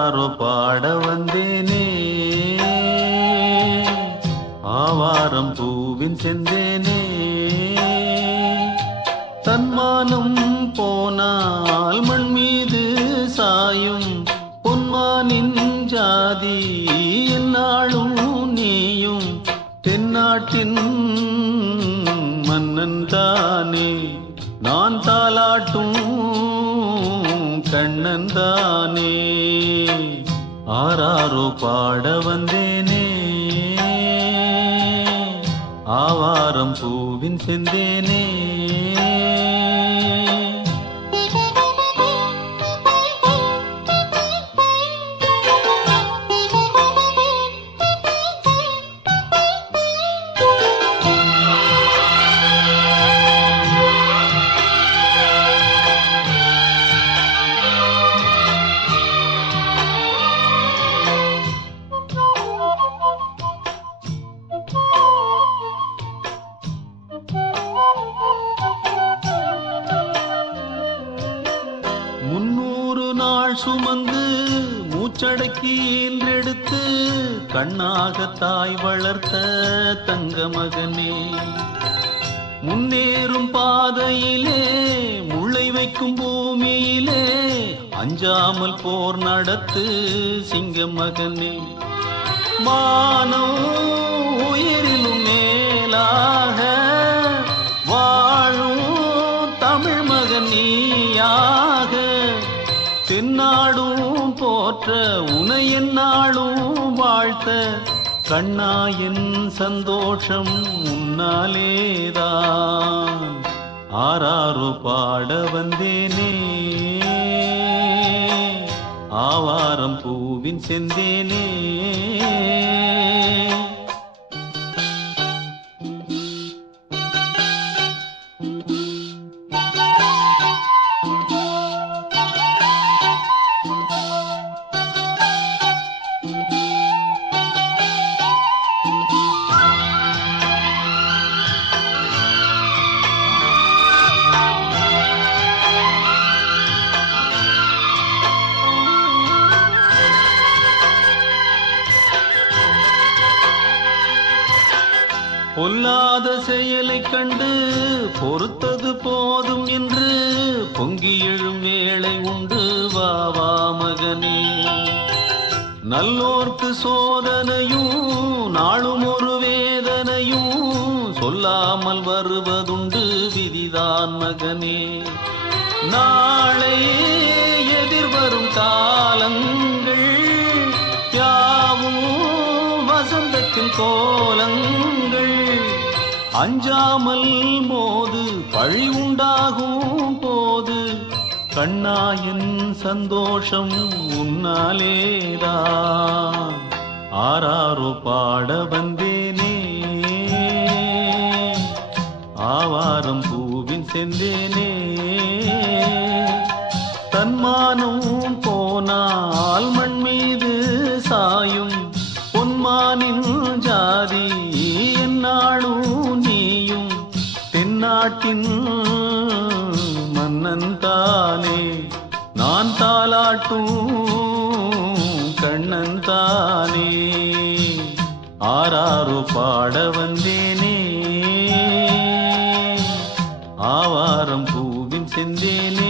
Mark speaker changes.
Speaker 1: ஆவாரோ பாட வந்தேனே. ஆவாரம் பூவின் சென்றேனே தன்மானம் போனால் மண் மீது சாயும் பொன்மானின் ஜாதி. என்னாலும் நீயும் தென்னாட்டின் மன்னன் தானே. நான் தாலாட்டும் கண்ணன் தானே. ஆராரோ பாட வந்தேனே. ஆவாரம் பூவின் செந்தேனே. சுமந்து மூச்சடக்கி ஈன்றெடுத்து கண்ணாக தாய் வளர்த்த தங்க மகனே முன்னேறும் பாதையிலே முளை வைக்கும் பூமியிலே அஞ்சாமல் போர் நடத்து சிங்க மகனே மானோ உயிரிலும் மேலாக வாழும் தமிழ் மகன் நீயா. என்னாடும் போற்ற உனை என்னாலும் வாழ்த்த கண்ணாயின் சந்தோஷம் உன்னாலேதான். ஆராரோ பாட வந்தேனே ஆவாரம் பூவின் செந்தேனே. பொல்லாத செயலை கண்டு பொறுத்தது போதும் என்று பொங்கி எழும் வேளை உண்டு வா வா மகனே. நல்லோர்க்கு சோதனையும் நாளும் ஒரு வேதனையும் சொல்லாமல் வருவதுண்டு விதிதான் மகனே. நாளை எதிர்வரும் காலங்கள் வசந்தத்தின் கோலங்கள். அஞ்சாமல் மோது பழி உண்டாகும் போது கண்ணாயின் சந்தோஷம் உன்னாலேதான் ஆராரோ பாட வந்தேனே. ஆவாரம் பூவின் செந்தேனே. தன்மானம் போனால் மண் மீது சாயும் நாட்டின் மன்னன் தானே. நான் தாளாட்டும் கண்ணன் தானே. ஆறாரோ பாட வந்தேனே. ஆவாரம் பூவின் செந்தேனே.